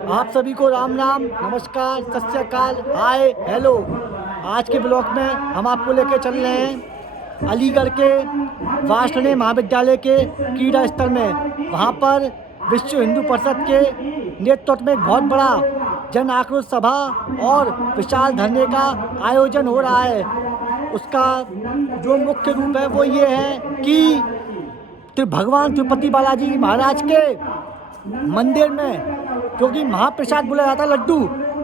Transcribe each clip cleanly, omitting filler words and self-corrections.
आप सभी को राम राम, नमस्कार, सत श्री अकाल, हाय, हेलो। आज के ब्लॉग में हम आपको लेके चल रहे हैं अलीगढ़ के वार्षणेय महाविद्यालय के क्रीड़ा स्थल में। वहां पर विश्व हिंदू परिषद के नेतृत्व में एक बहुत बड़ा जन आक्रोश सभा और विशाल धरने का आयोजन हो रहा है। उसका जो मुख्य रूप है वो ये है कि भगवान तिरुपति बालाजी महाराज के मंदिर में, क्योंकि महाप्रसाद बोला जाता है लड्डू,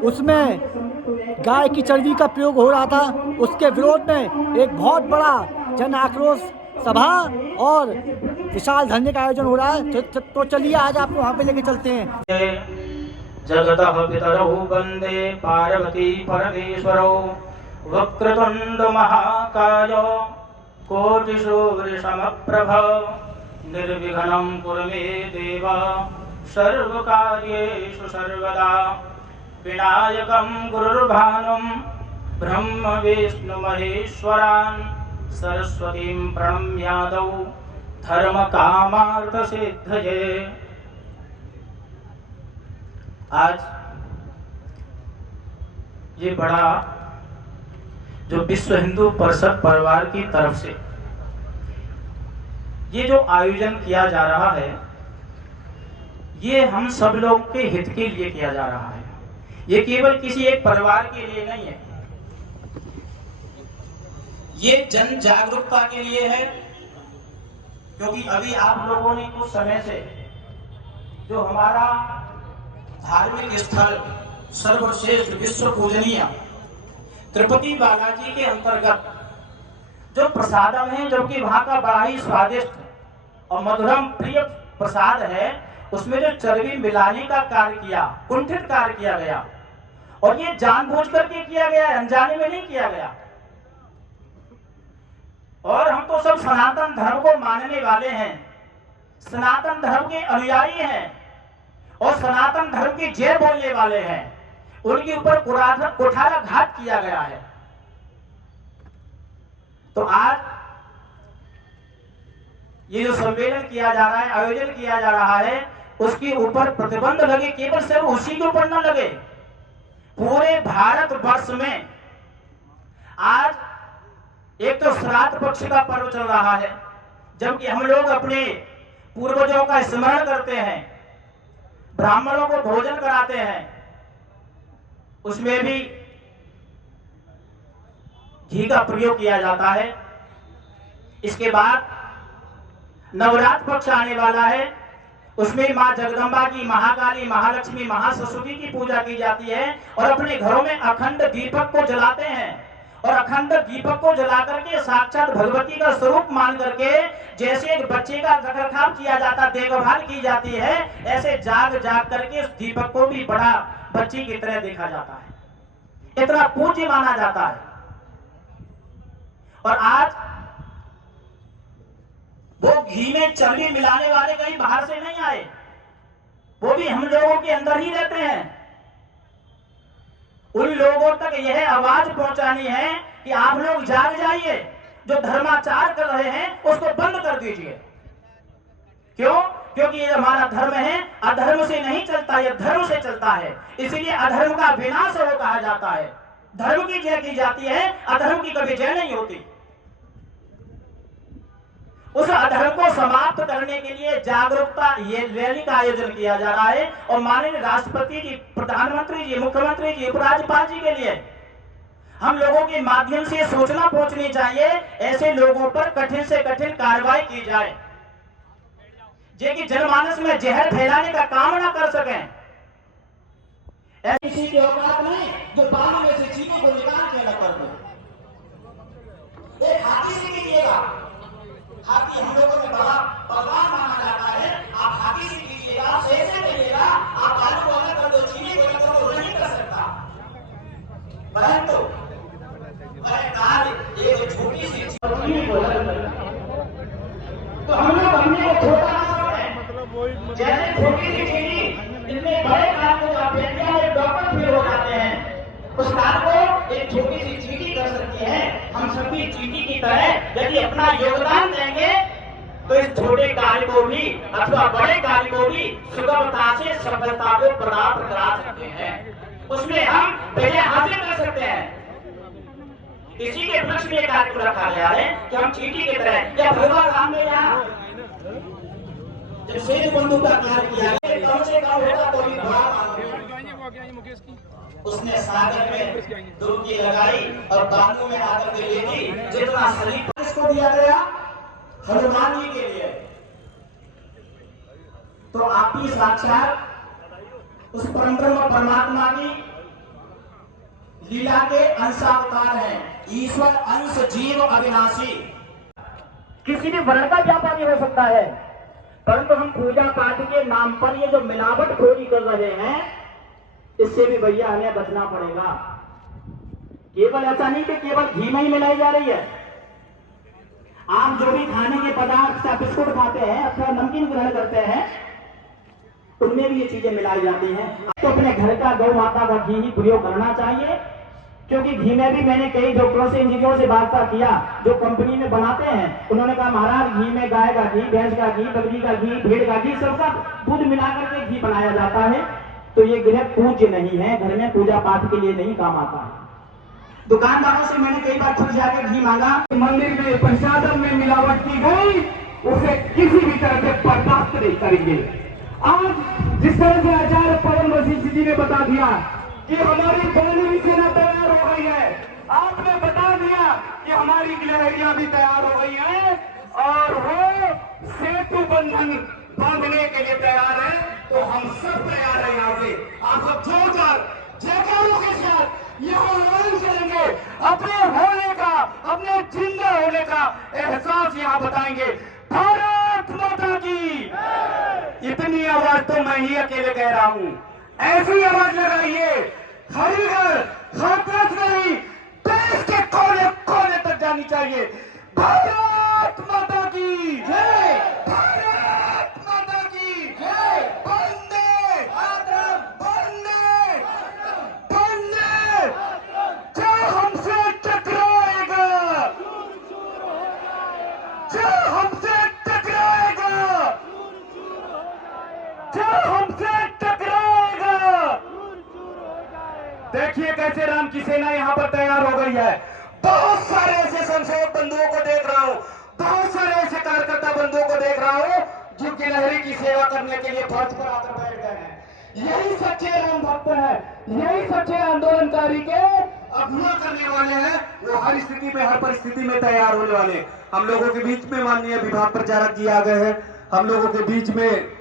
उसमें गाय की चर्बी का प्रयोग हो रहा था। उसके विरोध में एक बहुत बड़ा जन आक्रोश सभा और विशाल धरने का आयोजन हो रहा है। तो चलिए आज आपको वहाँ पे लेके चलते हैं। जगतः पितरौ वन्दे पार्वती परमेश्वरौ वक्रतुण्ड महाकाय कोटिसूर्य समप्रभ निर्विघ्नं कुरु मे देव सर्वकार्येषु सर्वदा विनायकं गुरुर्भानुं ब्रह्म विष्णु महेश्वरान् सरस्वतीं प्रणम्यादौ धर्म कामार्थ सिद्धये। आज ये बड़ा जो विश्व हिंदू परिषद परिवार की तरफ से ये जो आयोजन किया जा रहा है, ये हम सब लोग के हित के लिए किया जा रहा है। ये केवल किसी एक परिवार के लिए नहीं है, ये जन जागरूकता के लिए है। क्योंकि अभी आप लोगों ने कुछ समय से जो हमारा धार्मिक स्थल सर्वश्रेष्ठ विश्व पूजनीय तिरुपति बालाजी के अंतर्गत जो प्रसादम है, जो कि वहां का बड़ा ही स्वादिष्ट और मधुरम प्रिय प्रसाद है, उसमें जो चर्बी मिलाने का कार्य किया, कुंठित कार्य किया गया, और ये जानबूझ करके किया गया, अनजाने में नहीं किया गया। और हम तो सब सनातन धर्म को मानने वाले हैं, सनातन धर्म के अनुयायी हैं और सनातन धर्म की जय बोलने वाले हैं। उनके ऊपर कुठाराघात किया गया है। तो आज ये जो सम्मेलन किया जा रहा है, आयोजन किया जा रहा है, उसके ऊपर प्रतिबंध लगे। केवल सिर्फ उसी के ऊपर न लगे, पूरे भारत वर्ष में आज एक तो श्राद्ध पक्ष का पर्व चल रहा है, जबकि हम लोग अपने पूर्वजों का स्मरण करते हैं, ब्राह्मणों को भोजन कराते हैं, उसमें भी घी का प्रयोग किया जाता है। इसके बाद नवरात्र पक्ष आने वाला है, उसमें मां जगदम्बा की, महाकाली, महालक्ष्मी, महासरस्वती की पूजा की जाती है और अपने घरों में अखंड दीपक को जलाते हैं। और अखंड दीपक को जला करके साक्षात भगवती का स्वरूप मान करके, जैसे एक बच्चे का रखरखाव किया जाता, देखभाल की जाती है, ऐसे जाग जाग करके उस दीपक को भी बड़ा बच्चे की तरह देखा जाता है, इतना पूज्य माना जाता है। और आज वो घी में चर्बी मिलाने वाले कहीं बाहर से नहीं आए, वो भी हम लोगों के अंदर ही रहते हैं। उन लोगों तक यह आवाज पहुंचानी है कि आप लोग जाग जाइए, जो धर्माचार कर रहे हैं उसको बंद कर दीजिए। क्यों? क्योंकि ये हमारा धर्म है, अधर्म से नहीं चलता, ये धर्म से चलता है। इसीलिए अधर्म का विनाश हो कहा जाता है, धर्म की जय की जाती है, अधर्म की कभी जय नहीं होती। उस अधर्म को समाप्त करने के लिए जागरूकता ये रैली का आयोजन किया जा रहा है। और माननीय राष्ट्रपति जी, प्रधानमंत्री जी, मुख्यमंत्री जी, उपराज्यपाल जी के लिए हम लोगों के माध्यम से सूचना पहुंचनी चाहिए, ऐसे लोगों पर कठिन से कठिन कार्रवाई की जाए, जो कि जनमानस में जहर फैलाने का काम ना कर सकें। ऐसी की औकात नहीं जो बालू में से चीनी को निकाल के न कर दे। एक हाथी से कीजिएगा, हाथी हम लोगों में बड़ा बलवान माना जाता है, आप हाथी से कीजिएगा, ऐसे करिएगा, आप बालू को अलग कर दो, चीनी को अलग कर दो, नहीं कर सकता। परंतु मैं कहा ये छोटी सी चीनी को अलग कर, तो हम लोग हमने को छोटा ना समझें। जैसे छोटी सी चीनी इतने बड़े काम को आप डॉक्टर फेल हो जाते हैं, उस काम को एक छोटी सी चीनी कर सकती है। हम सभी चीनी की तरह यदि अपना योगदान देंगे तो इस छोटे कार्य को भी अथवा बड़े कार्य को भी सुगमता से सफलता को प्राप्त करा सकते हैं, उसमें हम विजय हासिल कर सकते हैं। इसी के पक्ष में कार्य को रखा गया है कि हम चींटी की तरह या भगवान राम ने यहाँ जब सेठ बंधु का कार्य किया है, कम से कम होगा तो भी बड़ा उसने सागर में डुबकी लगाई और बांधू में आकर के ले ली। जितना शरीर इसको दिया गया हनुमान जी के लिए, तो आप ही साक्षात उस परम ब्रह्म परमात्मा की लीला के अंशावतार हैं। ईश्वर अंश जीव अविनाशी। किसी भी वर्ण का व्यापारी हो सकता है, परंतु हम पूजा पाठ के नाम पर ये जो मिलावट खोरी कर रहे हैं, इससे भी भैया हमें बचना पड़ेगा। केवल ऐसा नहीं कि केवल घी में ही मिलाई जा रही है। आप जो भी खाने के पदार्थ या बिस्कुट खाते हैं अथवा नमकीन ग्रहण करते हैं, उनमें भी ये चीजें मिलाई जाती हैं। तो अपने घर का गौ माता का घी ही प्रयोग करना चाहिए, क्योंकि घी में भी मैंने कई डॉक्टरों से, इंजीनियरों से वार्ता किया जो कंपनी में बनाते हैं। उन्होंने कहा महाराज घी में गाय का घी, भैंस का घी, बकरी का घी, भेड़ का घी, सबका दूध मिलाकर के घी बनाया जाता है। तो ये गृह पूज्य नहीं है, घर में पूजा पाठ के लिए नहीं काम आता है। दुकानदारों से मैंने कई बार खुद जाकर घी मांगा। मंदिर में प्रसादम में मिलावट की गई, उसे किसी भी तरह से बर्दाश्त नहीं करेंगे। आज जिस तरह से आचार्य परम वशिष्ठ जी ने बता दिया कि हमारी बौनी सेना तैयार हो गई है, आपने बता दिया कि हमारी गिलहरियां भी तैयार हो गई हैं और वो सेतु बंधन बांधने के लिए तैयार है। तो हम सब तैयार हैं। यहाँ से आप सब जोरदार जयकारों के साथ यहाँ ऐलान करेंगे, अपने होने का, अपने जिंदा होने का एहसास यहाँ बताएंगे। भारत माता की। इतनी आवाज तो मैं ही अकेले कह रहा हूँ, ऐसी आवाज लगाइए हरिहर खाकस नहीं, देश के कोने कोने तक जानी चाहिए। भारत माता की जय, भारत माता की जय, वंदे वंदे वंदे। जो हमसे टकराएगा, जो हमसे टकराएगा, जो हमसे टकराएगा। देखिए कैसे राम की सेना यहाँ पर तैयार हो गई है। बहुत सारे ऐसे संसेवक बंधुओं को देख रहा हूँ, बहुत सारे ऐसे कार्यकर्ता बंधुओं को देख रहा हूँ जो गिलहरी की सेवा करने के लिए फर्ज पर आकर बैठ गए हैं। यही सच्चे राम भक्त है, यही सच्चे आंदोलनकारी के अगुवा करने वाले हैं। वो हर स्थिति में, हर परिस्थिति में तैयार होने वाले। हम लोगों के बीच में माननीय विभाग प्रचारक जी आ गए हैं, हम लोगों के बीच में